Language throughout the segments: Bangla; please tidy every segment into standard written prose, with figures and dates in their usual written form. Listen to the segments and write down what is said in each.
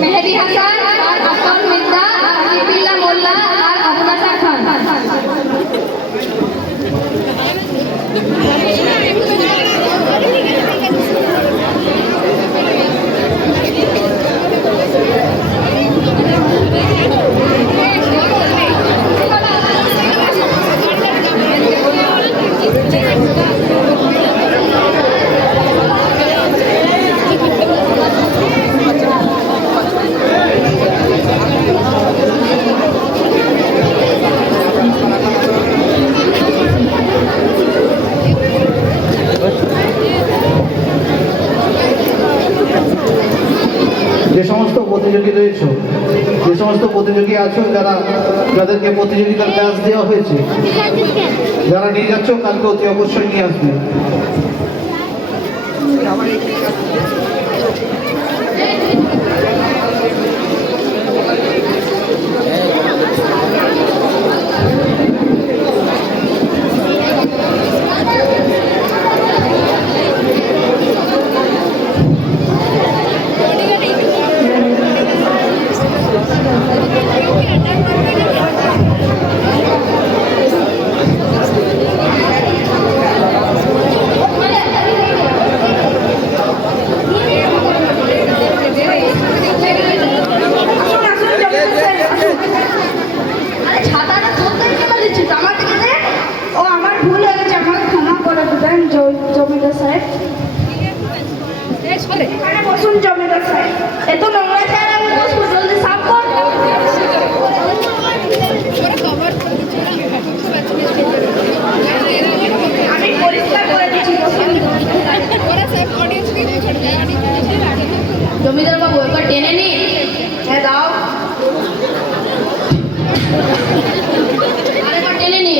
मेहदी हसन और अफसान मिर्जा बिल्ला मोल्ला और अबू नसर खान। যে সমস্ত প্রতিযোগী রয়েছে, যে সমস্ত প্রতিযোগী আছো যাদেরকে প্রতিযোগিতার কাজ দেওয়া হয়েছে, যারা নিয়ে যাচ্ছ কালকে অতি অবশ্যই নিয়ে আসবে। জমিদার বাবু একবার টেনে নি, হ্যাঁ দাও, আরেকবার টেনে নি।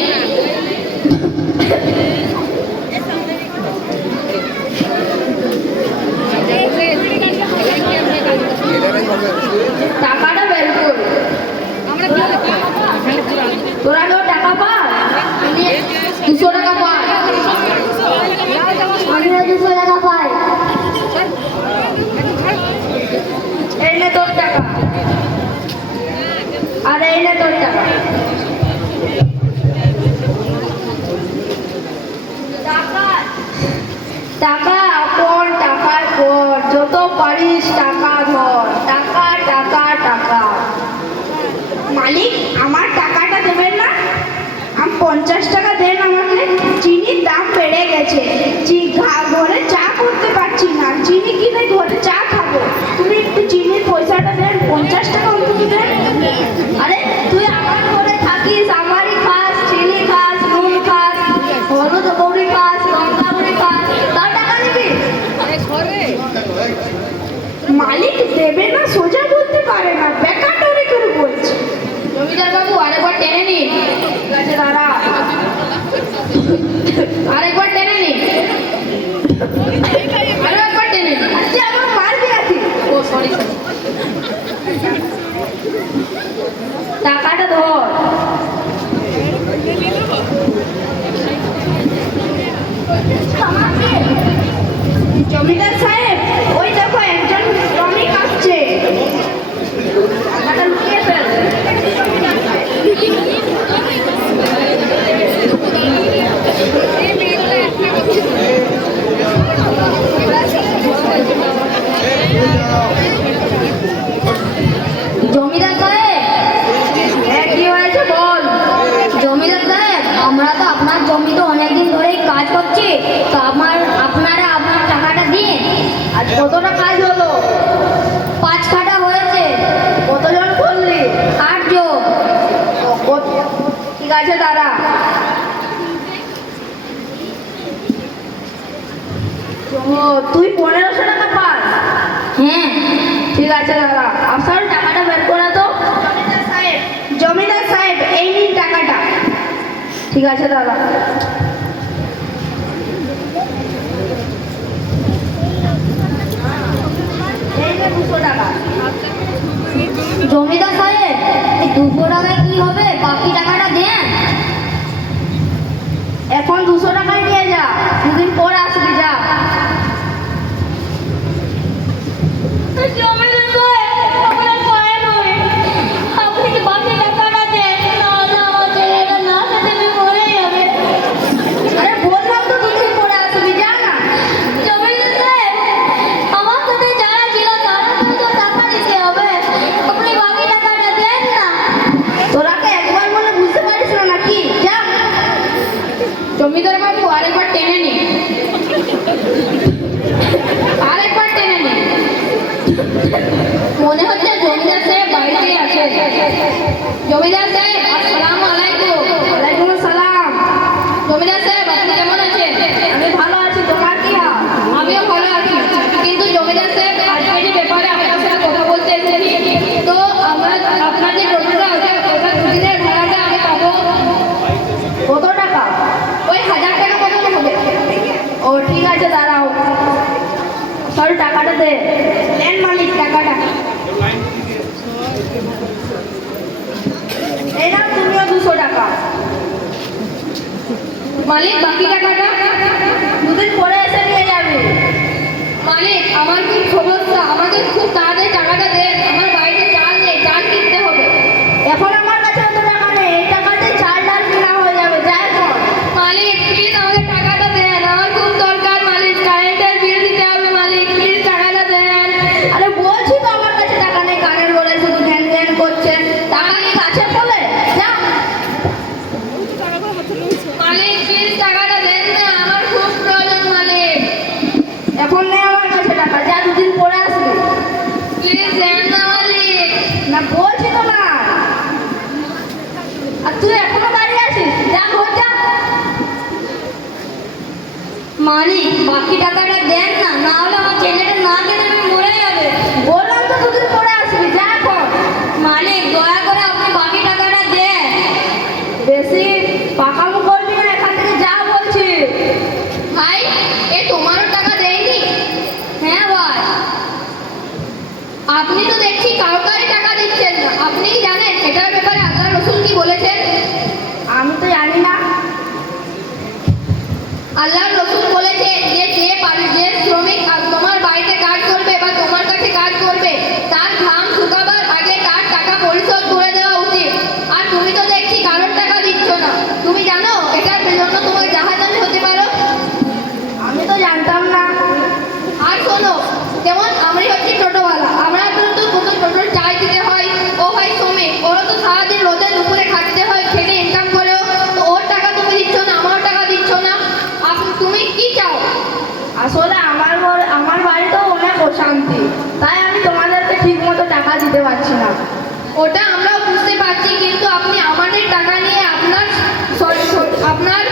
টাকাটা বের কর, তোরা কেউ টাকা পা, 200 টাকা পা, আমিও 200 টাকা পাই। এই নে তোর টাকা, আর এই নে তোর টাকা। টাকা আপন, টাকার পর, যত পারিস টাকা ধর, টাকা টাকা টাকা। মালিক আমার টাকাটা দেবেন না? 50 টাকা দেন আমাকে, চিনির দাম বেড়ে গেছে, ঘরে চা করতে পারছি না, চিনি কিনে ঘরে চা খাবো, তুমি একটু চিনির পয়সাটা দেন, 50 টাকা অন্তত দেন। আরে তুই আমার ঘরে থাকিস, আমারই খাস, চিনি খাস, নুন খাস, হলুদ গুঁড়ি খাস, লঙ্কা গুঁড়ি খাস, তার টাকা নিবি? মালিক দেবে না সোজা বলতে পারে না, বেকারটারে করে বলছে। জমিদার বাবু আরেকবার টেনে নি, ঠিক আছে দাঁড়া, আরেকবার টেনে নি, আরেকবার টেনে নি। আজকে আমার মারবি আছি। ও সরি, টাকাটা ধর। জমিদার সাহেব, ওই দেখো একজন শ্রমিক আসছে, টাকাটা লুকিয়ে ফেল। জমিদার সাহেব, কি হয়েছে বল। জমিদার সাহেব, আমরা তো আপনার জমিতে অনেকদিন ধরেই কাজ করছি, তো আপনারা আপনার টাকাটা দিন। আজ কতটা কাজ হলো? 5 কাঠা হয়েছে। কতজন করলি? 8 জন। ঠিক আছে দাঁড়া। তুই 1500 টাকা পাস? হ্যাঁ। ঠিক আছে দাদা, আসল টাকাটা বের করে তো। জমিদার সাহেব এই নিন টাকাটা। ঠিক আছে দাদা। এই যে 200 টাকা। জমিদার সাহেব, এই 200 টাকায় কি হবে? বাকি টাকাটা দেন। এখন 200 টাকায় নিয়ে যা, দুদিন পর আসবি যা। জমিদার সাহেব, আপনার পায়ে নয়, আপনি কি বাকি টাকাটা দেন? নাহলে আমার ছেলেটা না খেতে পেয়ে মরে যাবে। আরে বললাম তো দুদিন পরে আসবি যা না। জমিদার সাহেব, আমার সাথে যারা ছিল তাদেরকে তো টাকা দিতে হবে, আপনি বাকি টাকাটা দেন না। তোরাকে একবার বলে বুঝতে পারিস না নাকি? যা। জমিদার বাবু আরেকবার টেনে নিন, আরেকবার টেনে নিন। মনে হচ্ছে জমিদার সাহেব বাড়িতেই আছে। জমিদার সাহেব, আসসালামু আলাইকুম। ওয়ালাইকুম আসসালাম। জমিদার সাহেব, আপনি কেমন আছেন? আমি ভালো আছি, তোমার কি হাল? আমিও ভালো আছি, কিন্তু জমিদার সাহেব আজকে যে ব্যাপারে আপনার সাথে কথা বলতে এসেছি, তো আপনার যে টোটোটা ওটা দুদিনের ভাড়াটা আমি পাবো। কত টাকা? ওই 1000 টাকা মতো হবে। ও ঠিক আছে, দাঁড়াও। সরি, টাকাটা দে। নেন মালিক টাকাটা। এই নাও তুমিও 200 টাকা। মালিক, বাকি টাকাটা? দুদিন পরে এসে নিয়ে যাবি। মালিক, আমার খুব সমস্যা, আমাকে খুব তাড়াতাড়ি টাকাটা দেন, আমার বাড়িতে চাল নেই, চাল কিনতে হবে। এখন আমার কাছে অত টাকা নেই, এই টাকাতে চাল ডাল কেনা হয়ে যাবে, যা এখন। মালিক, প্লিজ আমাকে টাকাটা দেন, আমার খুব দরকার মালিক, কারেন্টের বিল দিতে হবে মালিক, প্লিজ টাকাটা দেন। আরে বলছি তো আমার কাছে টাকা নেই, কানের বলে শুধু ধ্যান ধ্যান করছে। টাকা কি গাছে ফলে? যা। মালিক, প্লিজ টাকাটা দেন না, আমার খুব প্রয়োজন মালিক। এখন নেই আমার কাছে টাকা, যা দুদিন পরে আসবি। প্লিজ দেন না মালিক। না বলছি তো না। আর তুই এখনো দাঁড়িয়ে আছিস, যা ঘর যা। মালিক, বাকি টাকাটা দেন না, না হলে আমার ছেলেটা না খেতে পেয়ে মরে যাবে। বললাম তো দুদিন পরে আসবি, যা এখন। মালিক, দয়া করে আপনি বাকি টাকাটা দেন। বেশি পাকামো করবি না, এখান থেকে যা বলছি। ভাই, এ তোমারও টাকা দেয়নি? হ্যাঁ ভাই। আপনি তো দেখছি কাউকে টাকা দিচ্ছেন না, আপনি কি জানেন এটার ব্যাপারে আল্লাহ রসুল কি বলেছেন? আমি তো জানি না। আল্লাহ রসুল বলেছেন যে যে শ্রমিক তোমার বাড়িতে কাজ করবে বা তোমার কাছে কাজ করবে, তার ঘাম শুকাবার আগে তার টাকা পরিশোধ করে দেওয়া উচিত। আর তুমি তো দেখছি কারোর টাকা দিচ্ছ না, তুমি জানো এটার জন্য তোমাকে জাহান্নামে হতে পারো। আমি তো জানতাম না। আর শোনো, যেমন আমি হচ্ছি টোটোওয়ালা, আমরা কিন্তু টোটোর চাই দিতে হয়। ও ভাই শ্রমিক, ওরও তো সারাদিন রোদে দুপুরে খাটতে হয়, খেটে ইনকাম করেও, তো ওর টাকা তুমি দিচ্ছ না, আমারও টাকা দিচ্ছ না। তুমি কি চাও? আসলে আমার বাড়িতেও অনেক অশান্তি, তাই আমি তোমাদেরকে ঠিক মতো টাকা দিতে পারছি না। ওটা আমরাও বুঝতে পারছি, কিন্তু আপনি আমাদের টাকা নিয়ে আপনার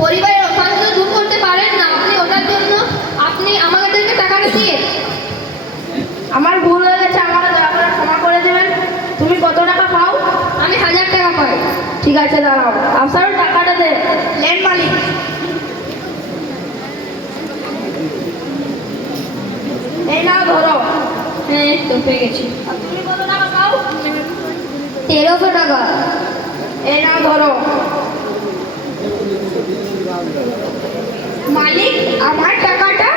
পরিবারের অশান্তি তো দূর করতে পারেন না। আপনি ওটার জন্য আপনি আমাদেরকে টাকাটা দিয়ে। আমার ভুল হয়ে গেছে, আমাকে দয়া করে ক্ষমা করে দেবেন। তুমি কত টাকা পাও? আমি 1000 টাকা পাই। ঠিক আছে, দাঁড়াও, আসল টাকাটা দে। নেন মালিক। এই নাও ধরো। হ্যাঁ, এই তো পেয়ে গেছি। আর তুমি কত টাকা পাও? 1300 টাকা। এই নাও ধরো। মালিক, আমার টাকাটা।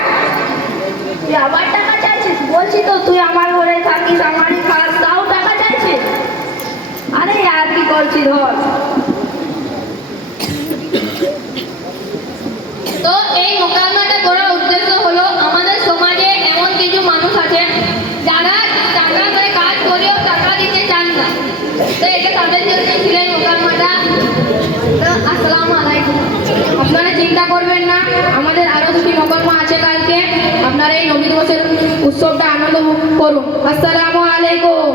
তুই আবার টাকা চাইছিস? বলছি তো তুই আমার ঘরে থাকিস, আমারই খাস, তাও টাকা চাইছিস? আরে আর কি করছি, ধর। তো এই মোকাবেলাটা করার উদ্দেশ্য হলো, আমাদের সমাজে এমন কিছু মানুষ আছে যারা টাকা করে কাজ করেও টাকা দিতে চান না, তো এটা তাদের জন্য ছিল এই মোকাবেলাটা। তো আসসালামু আলাইকুম। আপনারা চিন্তা করবেন না, আমাদের আরো 2টি মোকাম্মা আছে কালকে। আপনারা এই নবী দিবসের উৎসবটা আনন্দ করুন। আসসালামু আলাইকুম।